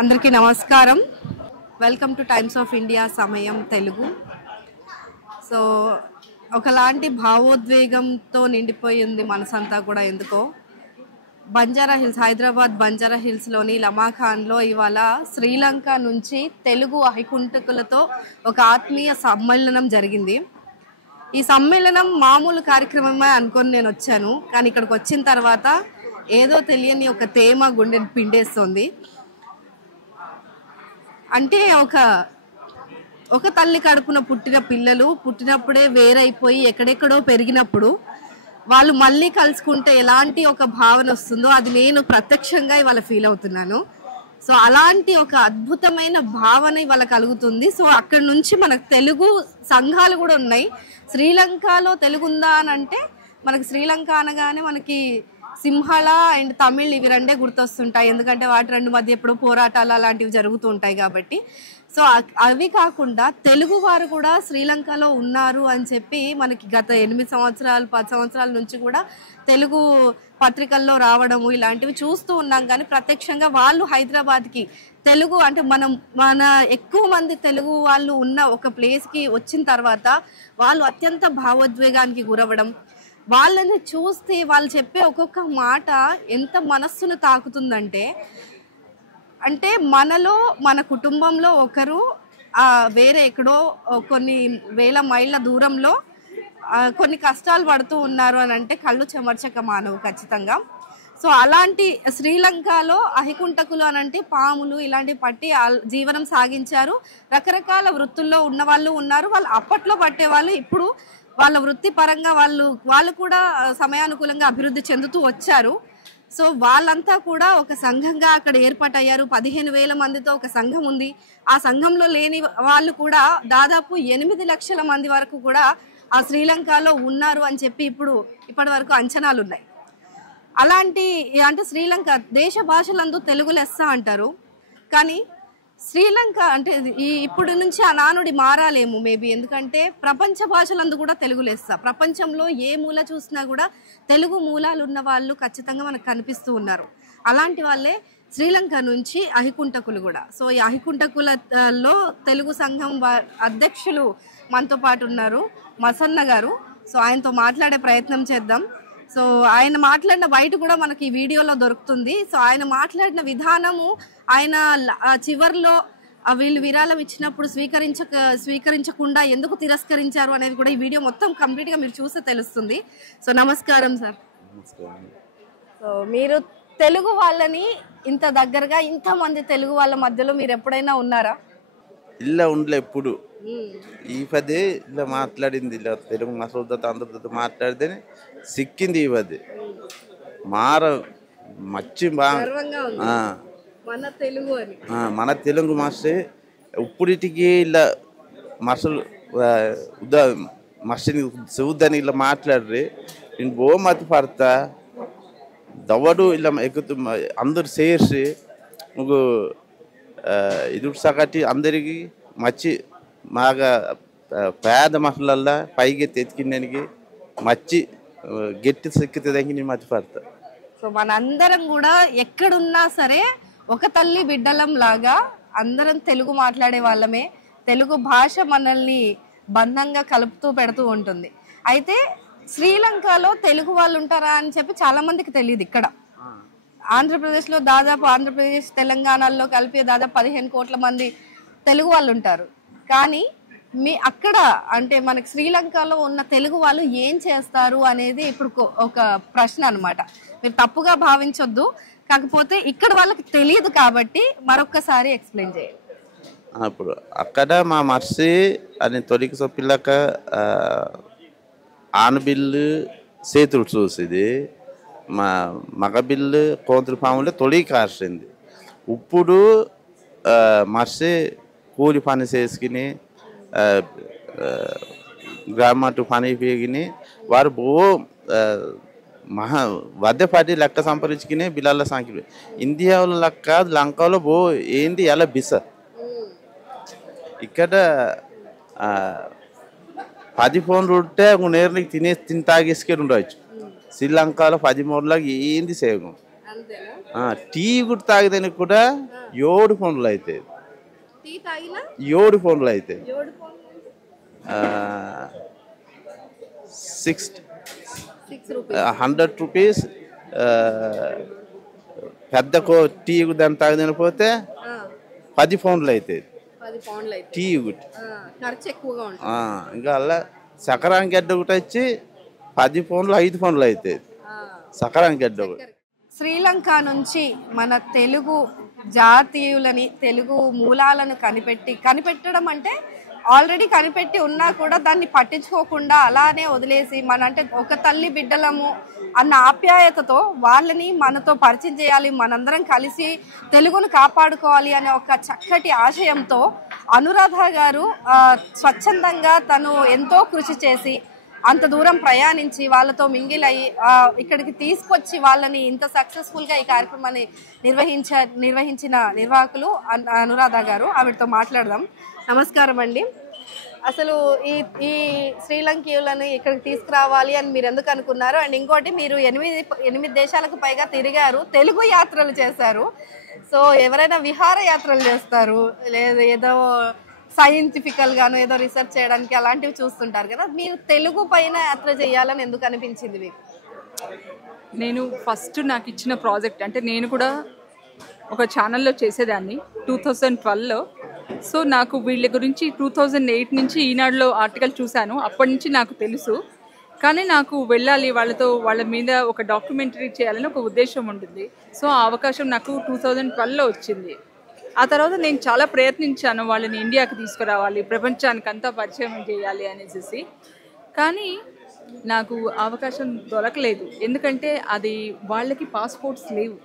అందరికీ నమస్కారం. Welcome two times of India సమయం తెలుగు. సో ఒకలాంటి భావోద్వేగంతో నిండిపోయింది మనసంతా కూడా. ఎందుకో బంజారా హిల్స్, హైదరాబాద్ బంజారా హిల్స్లోని లమాఖాన్లో ఇవాళ శ్రీలంక నుంచి తెలుగు అహికుంఠకులతో ఒక ఆత్మీయ సమ్మేళనం జరిగింది. ఈ సమ్మేళనం మామూలు కార్యక్రమమే అనుకొని నేను వచ్చాను, కానీ ఇక్కడికి వచ్చిన తర్వాత ఏదో తెలియని ఒక తేమ గుండెని పిండేస్తుంది. అంటే ఒక తల్లి కడుపున పుట్టిన పిల్లలు పుట్టినప్పుడే వేరైపోయి ఎక్కడెక్కడో పెరిగినప్పుడు వాళ్ళు మళ్ళీ కలుసుకుంటే ఎలాంటి ఒక భావన వస్తుందో అది నేను ప్రత్యక్షంగా ఇవాళ ఫీల్ అవుతున్నాను. సో అలాంటి ఒక అద్భుతమైన భావన ఇవాళ కలుగుతుంది. సో అక్కడ నుంచి మనకు తెలుగు సంఘాలు కూడా ఉన్నాయి. శ్రీలంకలో తెలుగు ఉందా అని అంటే మనకి శ్రీలంక అనగానే మనకి సింహళ అండ్ తమిళ్ ఇవి రెండే గుర్తొస్తుంటాయి, ఎందుకంటే వాటి రెండు మధ్య ఎప్పుడో పోరాటాలు అలాంటివి జరుగుతూ ఉంటాయి కాబట్టి. సో అవి కాకుండా తెలుగు వారు కూడా శ్రీలంకలో ఉన్నారు అని చెప్పి మనకి గత 8 సంవత్సరాలు 10 సంవత్సరాల నుంచి కూడా తెలుగు పత్రికల్లో రావడము ఇలాంటివి చూస్తూ ఉన్నాం. కానీ ప్రత్యక్షంగా వాళ్ళు హైదరాబాద్కి తెలుగు అంటే మన ఎక్కువ మంది తెలుగు వాళ్ళు ఉన్న ఒక ప్లేస్కి వచ్చిన తర్వాత వాళ్ళు అత్యంత భావోద్వేగానికి గురవ్వడం, వాళ్ళని చూస్తే వాళ్ళు చెప్పే ఒక్కొక్క మాట ఎంత మనస్సును తాకుతుందంటే, అంటే మనలో మన కుటుంబంలో ఒకరు వేరే ఎక్కడో కొన్ని వేల మైళ్ళ దూరంలో కొన్ని కష్టాలు పడుతూ ఉన్నారు అని అంటే కళ్ళు చెమర్చక మానవు ఖచ్చితంగా. సో అలాంటి శ్రీలంకలో అహికుంఠకులు అని అంటే పాములు ఇలాంటివి పట్టి జీవనం సాగించారు. రకరకాల వృత్తుల్లో ఉన్న వాళ్ళు ఉన్నారు. వాళ్ళు అప్పట్లో పట్టేవాళ్ళు, ఇప్పుడు వాళ్ళ వృత్తి పరంగా వాళ్ళు కూడా సమయానుకూలంగా అభివృద్ధి చెందుతూ వచ్చారు. సో వాళ్ళంతా కూడా ఒక సంఘంగా అక్కడ ఏర్పాటయ్యారు. 15,000 మందితో ఒక సంఘం ఉంది. ఆ సంఘంలో లేని వాళ్ళు కూడా దాదాపు 8 లక్షల మంది వరకు కూడా ఆ శ్రీలంకలో ఉన్నారు అని చెప్పి ఇప్పటి వరకు అంచనాలు ఉన్నాయి. అలాంటి అంటే శ్రీలంక దేశ భాషలందు తెలుగు లెస్స అంటారు, కానీ శ్రీలంక అంటే ఇప్పుడు నుంచి ఆ నానుడి మారాలేమో మేబీ, ఎందుకంటే ప్రపంచ భాషలందు కూడా తెలుగు లెస్స. ప్రపంచంలో ఏ మూల చూసినా కూడా తెలుగు మూలాలు ఉన్న వాళ్ళు ఖచ్చితంగా మనకు కనిపిస్తూ ఉన్నారు. అలాంటి వాళ్ళే శ్రీలంక నుంచి అహికుంఠకులు కూడా. సో ఈ అహికుంఠకులలో తెలుగు సంఘం అధ్యక్షులు మనతో పాటు ఉన్నారు, మసన్న గారు. సో ఆయనతో మాట్లాడే ప్రయత్నం చేద్దాం. సో ఆయన మాట్లాడిన బయట కూడా మనకి ఈ వీడియోలో దొరుకుతుంది. సో ఆయన మాట్లాడిన విధానము, ఆయన చివర్లో వీళ్ళు విరాళం ఇచ్చినప్పుడు స్వీకరించకుండా ఎందుకు తిరస్కరించారు అనేది కూడా ఈ వీడియో మొత్తం కంప్లీట్గా మీరు చూస్తే తెలుస్తుంది. సో నమస్కారం సార్. సో మీరు తెలుగు వాళ్ళని ఇంత దగ్గరగా ఇంతమంది తెలుగు వాళ్ళ మధ్యలో మీరు ఎప్పుడైనా ఉన్నారా? ఇలా ఉండలే ఎప్పుడు. ఈ పదే ఇలా మాట్లాడింది, ఇలా తెలుగు మసూదత అందరితో మాట్లాడితే సిక్కింది. ఈ పదే మచ్చి బాగా మన తెలుగు మాస్టే ఇప్పుడిటికి ఇలా మసలు మస్టిని చూద్దని ఇలా మాట్లాడరు. నేను బో మతి పడతా దవ్వడు ఇలా ఎక్కుతూ అందరు చేసి నువ్వు ఇది సగటి అందరికి మచ్చి బాగా పేద మసలల్లా పైకి తెచ్చుకున్నానికి మచ్చి గట్టి సిక్కుతుందని నేను మతి పడతా. సో మనందరం కూడా ఎక్కడున్నా సరే ఒక తల్లి బిడ్డలం లాగా అందరం తెలుగు మాట్లాడే వాళ్ళమే. తెలుగు భాష మనల్ని బంధంగా కలుపుతూ పెడుతూ ఉంటుంది. అయితే శ్రీలంకలో తెలుగు వాళ్ళు ఉంటారా అని చెప్పి చాలా మందికి తెలియదు. ఇక్కడ ఆంధ్రప్రదేశ్లో ఆంధ్రప్రదేశ్ తెలంగాణలో కలిపి దాదాపు 15 కోట్ల మంది తెలుగు వాళ్ళు ఉంటారు. కానీ అక్కడ అంటే మనకి శ్రీలంకలో ఉన్న తెలుగు వాళ్ళు ఏం చేస్తారు అనేది ఇప్పుడు ఒక ప్రశ్న అనమాట. మీరు తప్పుగా భావించొద్దు, కాకపోతే ఇక్కడ వాళ్ళకి తెలియదు కాబట్టి మరొక్కసారి ఎక్స్ప్లెయిన్ చేయండి. ఇప్పుడు అక్కడ మా మర్సి అని తొలికి సొప్పిల్లక ఆనబిల్లు చేతులు చూసేది, మా మగబిల్లు కోతులు పాములు తొలి కాసింది. ఇప్పుడు మర్సి కూలి పని చేసుకుని గ్రామటు పని పీగిని వారు వద్దపాటి లెక్క సంపరించుకుని బిల్లాల సాంకి ఇండియాలో లెక్క లంకలో ఏంది ఎలా బిస. ఇక్కడ 10 ఫోన్లు ఉంటే నేరుకి తిని తాగేసుకొని ఉండవచ్చు. శ్రీలంకలో 10 మూరలకు ఏంది సేగం టీ కూడా తాగదానికి కూడా 7 ఫోన్లు అవుతాయి, టీ తాగినా 7 ఫోన్లు అవుతాయి. 7 ఫోన్లు 6 రూపీస్ 100 రూపీస్. పెద్ద టీ దాన్ని తాగదనిపోతే 10 ఫోన్లు అవుతాయి 10 పౌండ్లు అయితే టీ ఒకటి. ఖర్చు ఎక్కువగా ఉంటుంది. ఇంకా అలా సకరాం గడ్డ ఒకటి వచ్చి 10 ఫోన్లు 5 ఫోన్లు అవుతాయి సకరాం గడ్డ ఒకటి. శ్రీలంక నుంచి మన తెలుగు జాతీయులని, తెలుగు మూలాలను కనిపెట్టడం అంటే ఆల్రెడీ కనిపెట్టి ఉన్నా కూడా దాన్ని పట్టించుకోకుండా అలానే వదిలేసి మన అంటే ఒక తల్లి బిడ్డలము అన్న ఆప్యాయతతో వాళ్ళని మనతో పరిచయం చేయాలి, మనందరం కలిసి తెలుగును కాపాడుకోవాలి అనే ఒక చక్కటి ఆశయంతో అనురాధ గారు స్వచ్ఛందంగా తను ఎంతో కృషి చేసి అంత దూరం ప్రయాణించి వాళ్ళతో మింగిల్ అయ్యి ఇక్కడికి తీసుకొచ్చి వాళ్ళని ఇంత సక్సెస్ఫుల్గా ఈ కార్యక్రమాన్ని నిర్వహించిన నిర్వాహకులు అనురాధ గారు. ఆవిడతో మాట్లాడదాం. నమస్కారం అండి. అసలు ఈ శ్రీలంకీయులను ఇక్కడికి తీసుకురావాలి అని మీరు ఎందుకు అనుకున్నారు? అండ్ ఇంకోటి, మీరు 8 దేశాలకు పైగా తిరిగారు, తెలుగు యాత్రలు చేశారు. సో ఎవరైనా విహార యాత్రలు చేస్తారు, లేదా ఏదో సైంటిఫికల్ గాను ఏదో రీసెర్చ్ చేయడానికి అలాంటివి చూస్తుంటారు కదా, మీరు తెలుగు పైన యాత్ర చేయాలని ఎందుకు అనిపించింది మీకు? నేను ఫస్ట్ నాకు ఇచ్చిన ప్రాజెక్ట్ అంటే నేను కూడా ఒక ఛానల్లో చేసేదాన్ని 2012లో. సో నాకు వీళ్ళ గురించి 2008 నుంచి ఈనాడులో ఆర్టికల్ చూశాను. అప్పటి నుంచి నాకు తెలుసు, కానీ నాకు వెళ్ళాలి, వాళ్ళ మీద ఒక డాక్యుమెంటరీ చేయాలని ఒక ఉద్దేశం ఉంటుంది. సో ఆ అవకాశం నాకు 2012లో వచ్చింది. ఆ తర్వాత నేను చాలా ప్రయత్నించాను వాళ్ళని ఇండియాకి తీసుకురావాలి, ప్రపంచానికి అంతా పరిచయం చేయాలి అనేసి. కానీ నాకు అవకాశం దొరకలేదు. ఎందుకంటే అది వాళ్ళకి పాస్పోర్ట్స్ లేవు.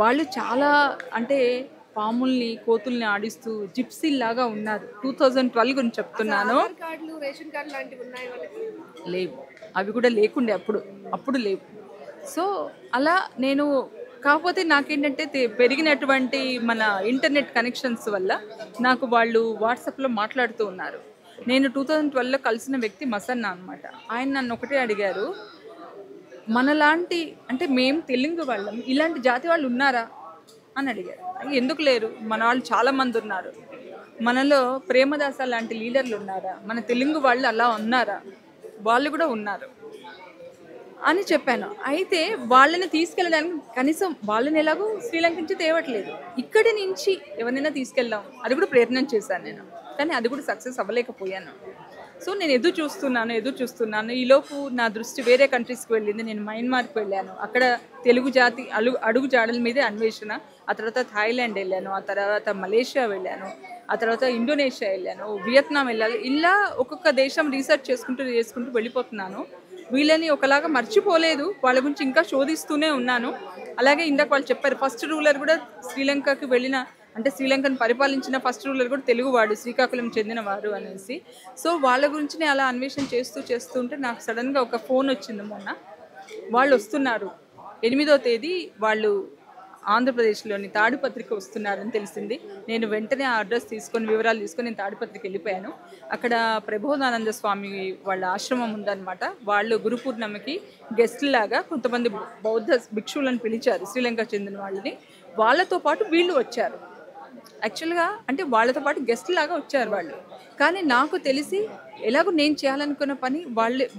వాళ్ళు చాలా అంటే పాముల్ని కోతుల్ని ఆడిస్తూ జిప్సీలాగా ఉన్నారు. 2012 గురించి చెప్తున్నాను. రేషన్ కార్డు లాంటివి ఉన్నాయి వాళ్ళకి? లేవు, అవి కూడా లేకుండే అప్పుడు లేవు. సో అలా నేను కాకపోతే నాకేంటంటే పెరిగినటువంటి మన ఇంటర్నెట్ కనెక్షన్స్ వల్ల నాకు వాళ్ళు వాట్సాప్లో మాట్లాడుతూ ఉన్నారు. నేను 2012లో కలిసిన వ్యక్తి మసన్న అనమాట. ఆయన నన్ను ఒకటే అడిగారు, మనలాంటి అంటే మేము తెలుగు వాళ్ళం, ఇలాంటి జాతి వాళ్ళు ఉన్నారా అని అడిగారు. ఎందుకు లేరు, మన వాళ్ళు చాలామంది ఉన్నారు, మనలో ప్రేమదాస లాంటి లీడర్లు ఉన్నారా, మన తెలుగు వాళ్ళు అలా ఉన్నారా, వాళ్ళు కూడా ఉన్నారు అని చెప్పాను. అయితే వాళ్ళని తీసుకెళ్ళడానికి కనీసం వాళ్ళని ఎలాగో శ్రీలంక నుంచి తేవట్లేదు, ఇక్కడి నుంచి ఎవరినైనా తీసుకెళ్దాం అది కూడా ప్రయత్నం చేశాను నేను, కానీ అది కూడా సక్సెస్ అవ్వలేకపోయాను. సో నేను ఎదురు చూస్తున్నాను. ఈలోపు నా దృష్టి వేరే కంట్రీస్కి వెళ్ళింది. నేను మయన్మార్కి వెళ్ళాను, అక్కడ తెలుగు జాతి అడుగు జాడల మీదే అన్వేషణ. ఆ తర్వాత థాయిలాండ్ వెళ్ళాను, ఆ తర్వాత మలేషియా వెళ్ళాను, ఆ తర్వాత ఇండోనేషియా వెళ్ళాను, వియత్నాం వెళ్ళాలి. ఇలా ఒక్కొక్క దేశం రీసెర్చ్ చేసుకుంటూ వెళ్ళిపోతున్నాను. వీళ్ళని ఒకలాగా మర్చిపోలేదు, వాళ్ళ గురించి ఇంకా శోధిస్తూనే ఉన్నాను. అలాగే ఇందాక వాళ్ళు చెప్పారు, ఫస్ట్ రూలర్ కూడా శ్రీలంకకి వెళ్ళిన అంటే శ్రీలంకను పరిపాలించిన ఫస్ట్ రూలర్ కూడా తెలుగువాడు, శ్రీకాకుళం చెందినవారు అనేసి. సో వాళ్ళ గురించి నేను అలా అన్వేషణ చేస్తూ ఉంటే నాకు సడన్గా ఒక ఫోన్ వచ్చింది మొన్న. వాళ్ళు వస్తున్నారు 8వ తేదీ, వాళ్ళు ఆంధ్రప్రదేశ్లోని తాడిపత్రికి వస్తున్నారని తెలిసింది. నేను వెంటనే ఆ అడ్రస్ వివరాలు తీసుకొని నేను తాడిపత్రికి వెళ్ళిపోయాను. అక్కడ ప్రబోధానంద స్వామి వాళ్ళ ఆశ్రమం ఉందన్నమాట. వాళ్ళు గురు పూర్ణిమకి గెస్ట్లాగా కొంతమంది బౌద్ధ భిక్షువులను పిలిచారు, శ్రీలంక చెందిన వాళ్ళని. వాళ్ళతో పాటు వీళ్ళు వచ్చారు. యాక్చువల్గా అంటే వాళ్ళతో పాటు గెస్ట్ లాగా వచ్చారు వాళ్ళు. కానీ నాకు తెలిసి ఎలాగో నేను చేయాలనుకున్న పని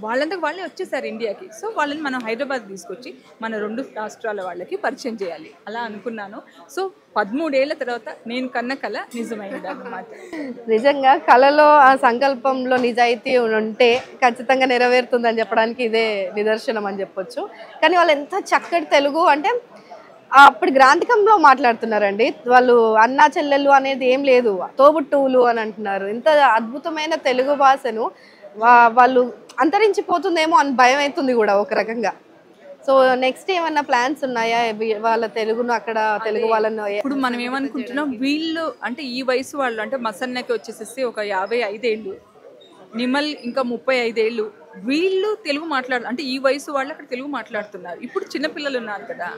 వాళ్ళంతకు వాళ్ళే వచ్చేసారు ఇండియాకి. సో వాళ్ళని మనం హైదరాబాద్ తీసుకొచ్చి మన 2 రాష్ట్రాల వాళ్ళకి పరిచయం చేయాలి అలా అనుకున్నాను. సో 13 ఏళ్ల తర్వాత నేను కన్న కళ నిజమైంది అన్నమాట. నిజంగా కళలో ఆ సంకల్పంలో నిజాయితీ ఉంటే ఖచ్చితంగా నెరవేరుతుందని చెప్పడానికి ఇదే నిదర్శనం అని చెప్పొచ్చు. కానీ వాళ్ళు ఎంత చక్కటి తెలుగు అంటే అప్పుడు గ్రాంధికంలో మాట్లాడుతున్నారండి. వాళ్ళు అన్నా చెల్లెళ్ళు అనేది ఏం లేదు, తోబుట్టువులు అని అంటున్నారు. ఇంత అద్భుతమైన తెలుగు భాషను వాళ్ళు అంతరించిపోతుందేమో అని భయం అవుతుంది కూడా ఒక రకంగా. సో నెక్స్ట్ ఏమన్నా ప్లాన్స్ ఉన్నాయా వాళ్ళ తెలుగును అక్కడ తెలుగు వాళ్ళను? ఇప్పుడు మనం ఏమనుకుంటున్నాం, వీళ్ళు అంటే ఈ వయసు వాళ్ళు అంటే మసన్నకి వచ్చేసేసి ఒక 55 ఏళ్ళు, నిమల్ ఇంకా 35 ఏళ్ళు, వీళ్ళు తెలుగు అంటే ఈ వయసు వాళ్ళు అక్కడ తెలుగు మాట్లాడుతున్నారు. ఇప్పుడు చిన్నపిల్లలు ఉన్నారు కదా,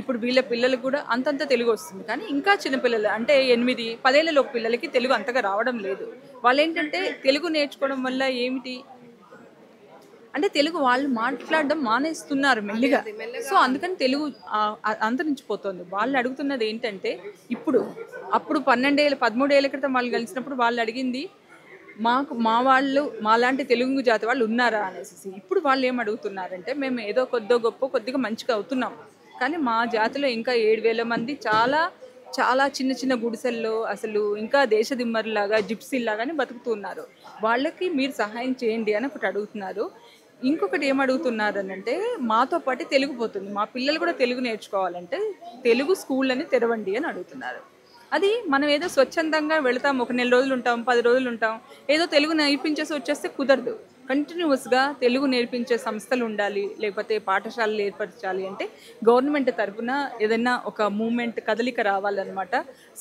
ఇప్పుడు వీళ్ళ పిల్లలకు కూడా అంతంత తెలుగు వస్తుంది. కానీ ఇంకా చిన్నపిల్లలు అంటే 8-10 ఏళ్ళలోపు పిల్లలకి తెలుగు అంతగా రావడం లేదు. వాళ్ళు ఏంటంటే తెలుగు నేర్చుకోవడం వల్ల ఏమిటి అంటే తెలుగు వాళ్ళు మాట్లాడడం మానేస్తున్నారు మెల్లిగా. సో అందుకని తెలుగు అంతరించిపోతుంది. వాళ్ళు అడుగుతున్నది ఏంటంటే ఇప్పుడు, అప్పుడు 12 ఏళ్ళు 13 ఏళ్ళ క్రితం వాళ్ళు కలిసినప్పుడు వాళ్ళు అడిగింది మా వాళ్ళు మాలాంటి తెలుగు జాతి వాళ్ళు ఉన్నారా అనేసి. ఇప్పుడు వాళ్ళు ఏం అడుగుతున్నారంటే మేము ఏదో కొద్దిగా మంచిగా అవుతున్నాం, కానీ మా జాతిలో ఇంకా 7,000 మంది చాలా చాలా చిన్న చిన్న గుడిసెల్లో అసలు ఇంకా దేశదిమ్మర్లాగా జిప్సీలాగానే బతుకుతున్నారు. వాళ్ళకి మీరు సహాయం చేయండి అని ఒకటి అడుగుతున్నారు. ఇంకొకటి ఏం అడుగుతున్నారు అని అంటే మాతో పాటు తెలుగు పోతుంది, మా పిల్లలు కూడా తెలుగు నేర్చుకోవాలంటే తెలుగు స్కూళ్ళని తెరవండి అని అడుగుతున్నారు. అది మనం ఏదో స్వచ్ఛందంగా వెళతాం, ఒక నెల రోజులు ఉంటాం, 10 రోజులు ఉంటాం, ఏదో తెలుగు నేర్పించేసి వచ్చేస్తే కుదరదు. కంటిన్యూస్గా తెలుగు నేర్పించే సంస్థలు ఉండాలి, లేకపోతే పాఠశాలలు ఏర్పరచాలి అంటే గవర్నమెంట్ తరఫున ఏదైనా ఒక మూమెంట్ కదలిక రావాలన్నమాట.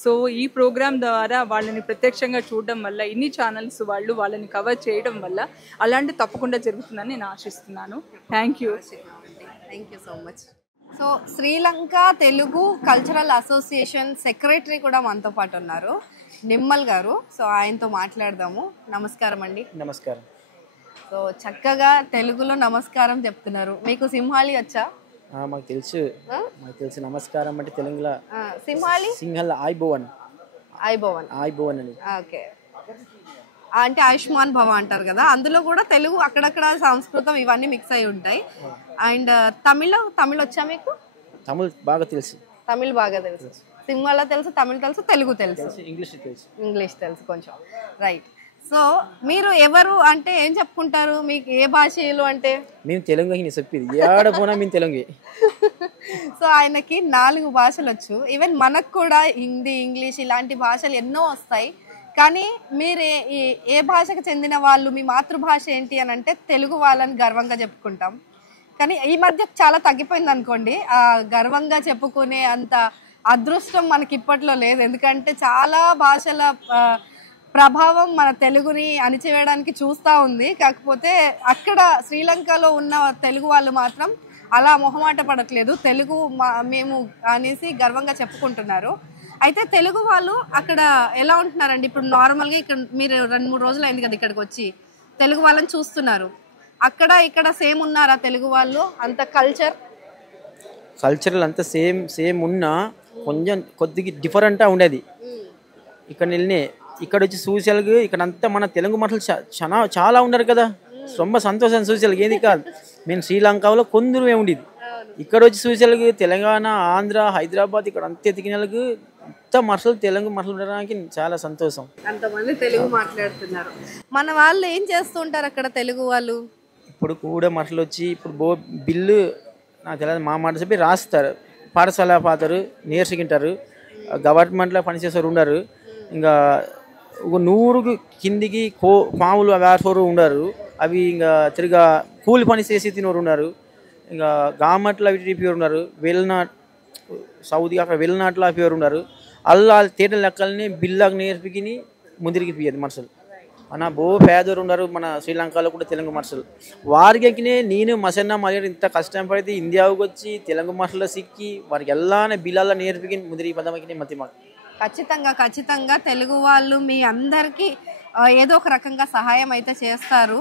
సో ఈ ప్రోగ్రాం ద్వారా వాళ్ళని ప్రత్యక్షంగా చూడడం వల్ల, ఇన్ని ఛానల్స్ వాళ్ళని కవర్ చేయడం వల్ల అలాంటి తప్పకుండా జరుగుతుందని నేను ఆశిస్తున్నాను. Thank you so much. So Sri Lanka Telugu cultural association secretary కూడా మనతో పాటు ఉన్నారు, నిమ్మల్ గారు. సో ఆయనతో మాట్లాడదాము. నమస్కారం అండి. నమస్కారం. సో చక్కగా తెలుగులో నమస్కారం చెప్తున్నారు. మీకు సింహాలి వచ్చా? మాకు తెలుసు నమస్కారం అంటే తెలుగులో సింహాలి సింహల్ ఐబోవన్ అని. ఓకే, అంటే ఆయుష్మాన్ భవ అంటారు కదా, అందులో కూడా తెలుగు అక్కడక్కడ సంస్కృతం ఇవన్నీ మిక్స్ అయి ఉంటాయి. అండ్ తమిళ వచ్చా మీకు? తమిళ్ బాగా తెలుసు. తమిళ్ బాగా తెలుసు, సింహాల తెలుసు, తమిళ్ తెలుసు, తెలుగు తెలుసు, ఇంగ్లీష్ తెలుసు కొంచెం. రైట్. సో మీరు ఎవరు అంటే ఏం చెప్పుకుంటారు? మీకు ఏ భాషలు అంటే? మేము తెలుగు చెప్పేది ఏడపోనా మేము తెలుగు. సో ఆయనకి 4 భాషలు వచ్చు. ఈవెన్ మనకు కూడా హిందీ, ఇంగ్లీష్ ఇలాంటి భాషలు ఎన్నో వస్తాయి. కానీ మీరు ఏ భాషకు చెందిన వాళ్ళు, మీ మాతృభాష ఏంటి అని అంటే తెలుగు వాళ్ళని గర్వంగా చెప్పుకుంటాం. కానీ ఈ మధ్య చాలా తగ్గిపోయింది అనుకోండి, ఆ గర్వంగా చెప్పుకునే అంత అదృష్టం మనకి ఇప్పట్లో లేదు. ఎందుకంటే చాలా భాషల ప్రభావం మన తెలుగుని అణిచివేయడానికి చూస్తూ ఉంది. కాకపోతే అక్కడ శ్రీలంకలో ఉన్న తెలుగు వాళ్ళు మాత్రం అలా మొహమాట పడట్లేదు, తెలుగు మేము అనేసి గర్వంగా చెప్పుకుంటున్నారు. అయితే తెలుగు వాళ్ళు అక్కడ ఎలా ఉంటున్నారండి? ఇప్పుడు నార్మల్గా ఇక్కడ మీరు 2-3 రోజులు అయింది కదా ఇక్కడికి వచ్చి, తెలుగు వాళ్ళని చూస్తున్నారు. అక్కడ ఇక్కడ సేమ్ ఉన్నారా తెలుగు వాళ్ళు? అంత కల్చరల్ అంతా సేమ్ ఉన్నా కొంచెం కొద్దిగా డిఫరెంట్గా ఉండేది. ఇక్కడ వచ్చి సోషల్గా ఇక్కడ అంతా మన తెలుగు మనుషులు చాలా ఉన్నారు కదా, ரொம்ப సంతోషం. సోషల్గా ఏది కాదు, మేము శ్రీలంకలో కొందరు ఉండేది. ఇక్కడ వచ్చి సోషల్గా తెలంగాణ, ఆంధ్ర, హైదరాబాద్ ఇక్కడ అంతే ఎతికినలకు అంత మనుషులు తెలుగు మాట్లాడడానికి చాలా సంతోషం. అంతమంది తెలుగు మాట్లాడుతున్నారు. మన వాళ్ళు ఏం చేస్తుంటారు అక్కడ తెలుగు వాళ్ళు? ఇప్పుడు కూడా మనుషులు వచ్చి ఇప్పుడు బిల్లు నాకు తెలియదు, మా మాట చెప్పి రాస్తారు, పాఠశాల పాతారు, నేర్చుకుంటారు, గవర్నమెంట్లో పనిచేసేవారు ఉన్నారు. ఇంకా 100కి కిందికి పాములు వ్యాపారు ఉన్నారు, అవి ఇంకా తిరిగా కూలి పని చేసి తినవారు ఉన్నారు. ఇంకా గవర్నమెంట్లో అవి ఉన్నారు, సౌదీ అక్కడ వెళ్ళినట్లు అవి ఉన్నారు. అల్లా తేట లెక్కల్ని బిల్లాగా నేర్పికి ముందరికి పోయేది మనుషులు. మన పేదోరు ఉన్నారు మన శ్రీలంకలో కూడా తెలుగు మనుషులు. వారికి నేను మసన్న మలయాళం ఇంత కష్టం పడితే ఇండియాకు వచ్చి తెలుగు మనుషులు సిక్కి వారికి ఎల్లానే బిల్లాల నేర్పికి ముందరికి పదమకి మతి మాకు. ఖచ్చితంగా తెలుగు వాళ్ళు మీ అందరికీ ఏదో ఒక రకంగా సహాయం అయితే చేస్తారు.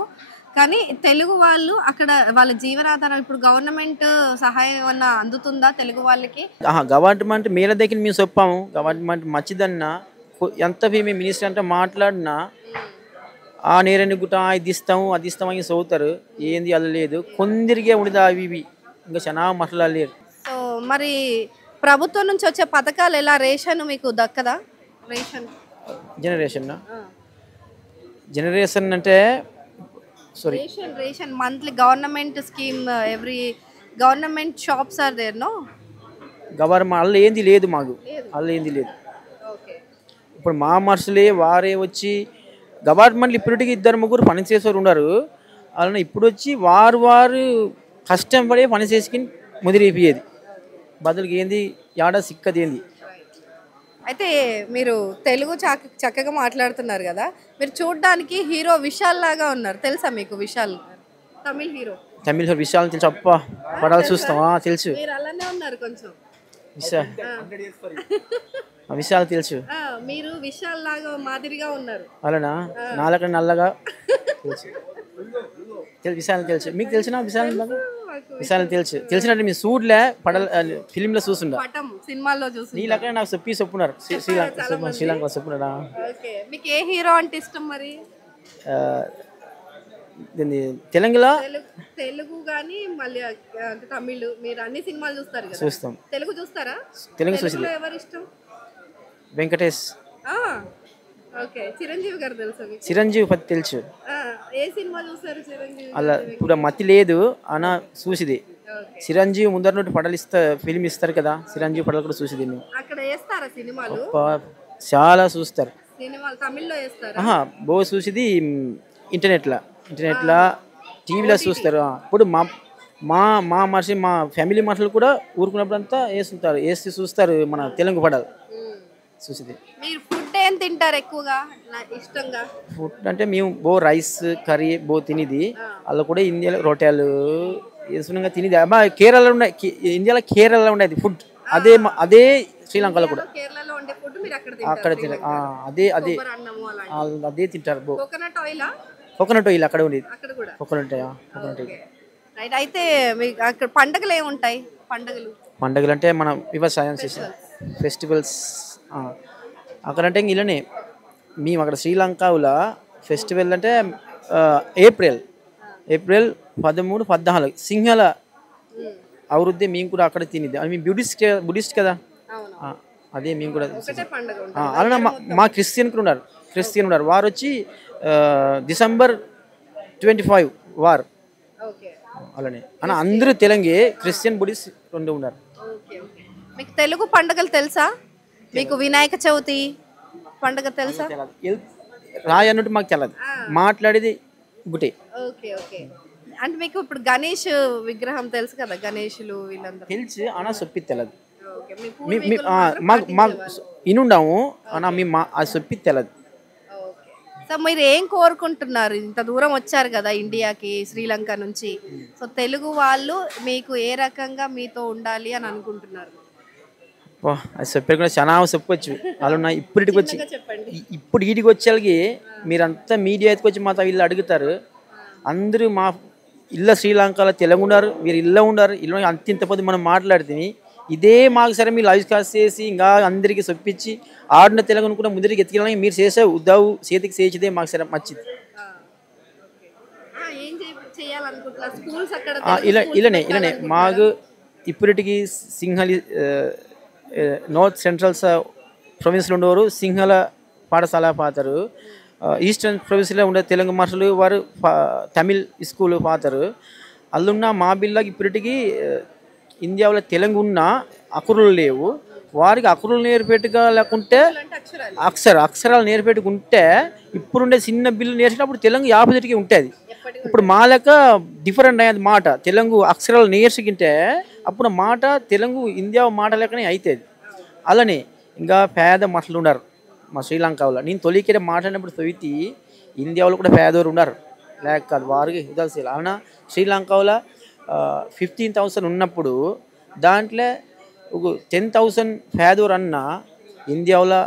కానీ తెలుగు వాళ్ళు అక్కడ వాళ్ళ జీవనాధారం ఇప్పుడు గవర్నమెంట్ సహాయం ఏమన్నా అందుతుందా తెలుగు వాళ్ళకి? గవర్నమెంట్ మేర దగ్గర మేము చెప్పాము, గవర్నమెంట్ మంచిదన్నా ఎంత మేము మినిస్టర్ అంటే మాట్లాడినా ఆ నేరని గుట్ట ఇది ఇస్తామని చదువుతారు, ఏంది అలా లేదు, కొందరికే ఉండదు అవి ఇవి, ఇంకా చాలా మాట్లాడలేరు. సో మరి ప్రభుత్వం నుంచి వచ్చే పథకాలు ఎలా? రేషన్ మీకు దక్కదా? జనరేషన్ అంటే ration monthly government scheme, every government shops are there no? Government అల్ల ఏంది లేదు, మాకు అల్ల ఏంది లేదు. ఇప్పుడు మా మనుషులే వారే వచ్చి గవర్నమెంట్లు ఇప్పటికీ 2-3 పని చేసేవారు ఉన్నారు. అలానే ఇప్పుడు వచ్చి వారు కష్టం పడే పని చేసుకుని ముదిరిపోయేది, బదులుకి ఏంది యాడ సిక్కది ఏంది. అయితే మీరు తెలుగు చక్కగా మాట్లాడుతున్నారు కదా, మీరు చూడడానికి హీరో విశాల్ లాగా ఉన్నారు, తెలుసా మీకు? విశాల్ తమిళ హీరో విశాల్ తెలుసు. అప్ప పడాలి చూస్తావా? తెలుసు, మీరు అలానే ఉన్నారు కొంచెం. విశాల్ తెలుసు, మీరు విశాల్ లాగా మాదిరిగా ఉన్నారు. అలానా? నాలుక నల్లగా తెలుసు. విశాలం తెలుసు మీకు తెలిసిన విశాలం బాగా విశాలం తెలుసు తెలిసినట్టు మీ సూడ్లే పడల ఫిలింలో చూస్తుండ పటం సినిమాల్లో చూసి నీ లెక్క నాకు చెప్పున్నారు శ్రీలంక చెప్పున్నారా ఓకే మీకు ఏ హీరో అంటే ఇష్టం మరి దీన్ని తెలంగాణ తెలుగు కానీ మళ్ళీ అంటే తమిళ్ మీరు అన్ని సినిమాలు చూస్తారు కదా చూస్తాం తెలుగు చూస్తారా తెలుగు చూసి తెలుగులో ఎవరు ఇష్టం వెంకటేష్ ఓకే చిరంజీవి గారు తెలుసా మీకు చిరంజీవి పతి తెలుసు ఏ సినిమా చూస్తారు చిరంజీవి అలా ఇప్పుడు మతి లేదు అన్న చూసిది చిరంజీవి ముందర నుండి పడలు ఫిలిం ఇస్తారు కదా చిరంజీవి పడలు కూడా చూసిది అక్కడ వేస్తారా సినిమాలు చాలా చూస్తారు సినిమాలు తమిళ్లో వేస్తారా బో చూసిది ఇంటర్నెట్లో టీవీలో చూస్తారు ఇప్పుడు మా మనిషి మా ఫ్యామిలీ మనుషులు కూడా ఊరుకున్నప్పుడు అంతా వేస్తుంటారు వేసి చూస్తారు మన తెలుగు పడాలి చూసిది మీరు ఫుడ్ ఏం తింటారు ఎక్కువగా ఇష్టంగా ఫుడ్ అంటే మేము బో రైస్ కర్రీ బో తినేది అలా కూడా ఇండియాలో రొట్టెలు వేసుకున్నాగా తినేది అమ్మా కేరళలో ఉన్నాయి ఇండియాలో కేరళలో ఉండేది ఫుడ్ అదే శ్రీలంకలో కూడా కేరళలో ఉండే ఫుడ్ మీరు అక్కడ తింటారు అదే తింటారు బో కోకోనట్ ఆయిల్ అక్కడ ఉండేది కోకోనట్ రైట్ అయితే మీకు అక్కడ పండుగలు ఏముంటాయి పండుగలు అంటే మనం వ్యవసాయం చేసే ఫెస్టివల్స్ అక్కడంటే ఇలానే మేము అక్కడ శ్రీలంకలో ఫెస్టివల్ అంటే ఏప్రిల్ 13, 14 సింహాల అభివృద్ధి మేము కూడా అక్కడ తినేది అది మేము బుద్ధిస్ట్ కదా అదే మేము కూడా అలానే మా క్రిస్టియన్ ఉన్నారు వారు వచ్చి December 25 వార్ అలానే అన్న అందరూ తెలంగే క్రిస్టియన్ బుద్ధిస్ట్ రెండు ఉన్నారు మీకు తెలుగు పండుగలు తెలుసా మీకు వినాయక చవితి పండుగ తెలుసా రాయి అన్నట్టు మాకు తెలియదు మాట్లాడేది ఒకటే అంటే మీకు ఇప్పుడు గణేష్ విగ్రహం తెలుసు కదా గణేషులు వీళ్ళందరూ తెలిసి అన్న సొప్పి తెలియదు మాకు ఇనుండాము అన్న మేము అది సొప్పి తెలియదు సో మీరు ఏం కోరుకుంటున్నారు ఇంత దూరం వచ్చారు కదా ఇండియాకి శ్రీలంక నుంచి సో తెలుగు వాళ్ళు మీకు ఏ రకంగా మీతో ఉండాలి అని అనుకుంటున్నారు అది చెప్పే కూడా చాలా చెప్పొచ్చు వాళ్ళు ఇప్పటికి వచ్చి ఇప్పుడు వీటికి వచ్చేళ్ళకి మీరంతా మీడియా ఎత్తుకొచ్చి మాతో వీళ్ళు అడుగుతారు అందరూ మా ఇళ్ళ శ్రీలంకలో తెలుగు ఉన్నారు వీరు ఇళ్ళ ఉన్నారు ఇల్లు అంత పొద్దు మనం మాట్లాడుతుంది ఇదే మాకు సరే మీరు లైవ్ కాస్ట్ చేసి ఇంకా అందరికీ చొప్పించి ఆడిన తెలుగు అనుకున్న ముందరికి ఎత్తుకెళ్ళడానికి మీరు చేసే ఉద్దావు చేతికి చేసేదే మాకు సరే మంచిది ఇలానే మాకు ఇప్పటికి సింహలి నార్త్ సెంట్రల్ ప్రొవిన్స్లో ఉండేవారు సింహల పాఠశాల పాతారు ఈస్టర్న్ ప్రొవిన్స్లో ఉండే తెలుగు మనుషులు వారు తమిళ్ స్కూల్ పాతారు అల్లున్న మా బిల్లాకి ఇప్పటికి ఇండియాలో తెలుగు ఉన్న అకురులు లేవు వారికి అకురులు నేర్పెట్టుగా లేకుంటే అక్షరాలు నేర్పెట్టుకుంటే ఇప్పుడుండే చిన్న బిల్లు నేర్చినప్పుడు తెలుగు ఆపోజిట్గా ఉంటుంది ఇప్పుడు మా లెక్క డిఫరెంట్ అయ్యేది మాట తెలుగు అక్షరాలు నేర్చుకుంటే అప్పుడు మాట తెలుగు ఇండియా మాట లెక్కనే అవుతుంది అలానే ఇంకా పేద మనుషులు ఉన్నారు మా శ్రీలంకలో నేను తొలికేట మాట్లాడినప్పుడు తొలితి ఇండియాలో కూడా పేదవారు ఉన్నారు లేక కాదు వారికి ఇదాల్సి అలా శ్రీలంకలో 15,000 ఉన్నప్పుడు దాంట్లో ఒక 10,000 పేదవారు అన్న ఇండియాలో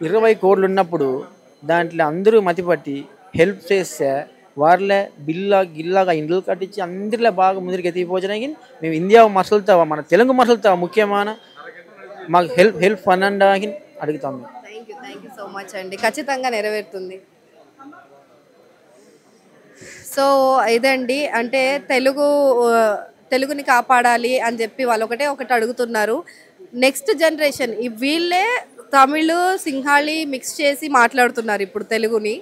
20 కోట్లు ఉన్నప్పుడు దాంట్లో అందరూ మతిపట్టి హెల్ప్ చేస్తే వారిలే గిల్లాగా ఇండ్లు కట్టించి అందరిలో బాగా ముందరికి ఎత్తిపోవడానికి మేము ఇండియా మనుషులతో మన తెలుగు మనుషులతో ముఖ్యమైన మాకు హెల్ప్ అనడానికి అడుగుతాం థ్యాంక్ యూ సో మచ్ అండి ఖచ్చితంగా నెరవేరుతుంది సో ఇదండి అంటే తెలుగుని కాపాడాలి అని చెప్పి వాళ్ళు ఒకటి అడుగుతున్నారు నెక్స్ట్ జనరేషన్ వీళ్ళే తమిళ్ సింహాళీ మిక్స్ చేసి మాట్లాడుతున్నారు ఇప్పుడు తెలుగుని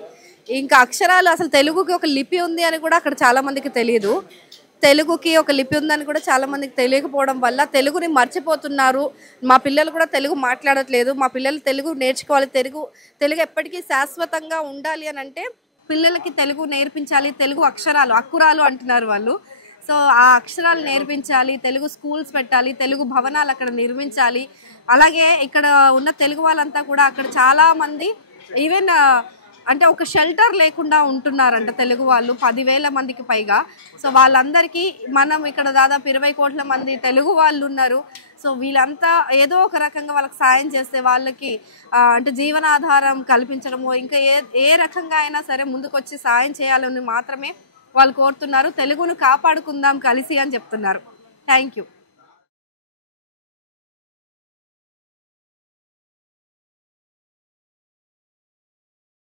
ఇంకా అక్షరాలు అసలు తెలుగుకి ఒక లిపి ఉంది అని కూడా అక్కడ చాలా మందికి తెలియదు తెలుగుకి ఒక లిపి ఉందని కూడా చాలా మందికి తెలియకపోవడం వల్ల తెలుగుని మర్చిపోతున్నారు మా పిల్లలు కూడా తెలుగు మాట్లాడట్లేదు మా పిల్లలు తెలుగు నేర్చుకోవాలి తెలుగు ఎప్పటికీ శాశ్వతంగా ఉండాలి అని అంటే పిల్లలకి తెలుగు నేర్పించాలి తెలుగు అక్షరాలు అంటున్నారు వాళ్ళు సో ఆ అక్షరాలు నేర్పించాలి తెలుగు స్కూల్స్ పెట్టాలి తెలుగు భవనాలు అక్కడ నిర్మించాలి అలాగే ఇక్కడ ఉన్న తెలుగు వాళ్ళంతా కూడా అక్కడ చాలా మంది ఈవెన్ అంటే ఒక షెల్టర్ లేకుండా ఉంటున్నారంట తెలుగు వాళ్ళు 10,000 మందికి పైగా సో వాళ్ళందరికీ మనం ఇక్కడ దాదాపు 20 కోట్ల మంది తెలుగు వాళ్ళు ఉన్నారు సో వీళ్ళంతా ఏదో ఒక రకంగా వాళ్ళకి సాయం చేస్తే వాళ్ళకి అంటే జీవనాధారం కల్పించడము ఇంకా ఏ రకంగా అయినా సరే ముందుకొచ్చి సాయం చేయాలని మాత్రమే వాళ్ళు కోరుతున్నారు. తెలుగును కాపాడుకుందాం కలిసి అని చెప్తున్నారు. Thank you.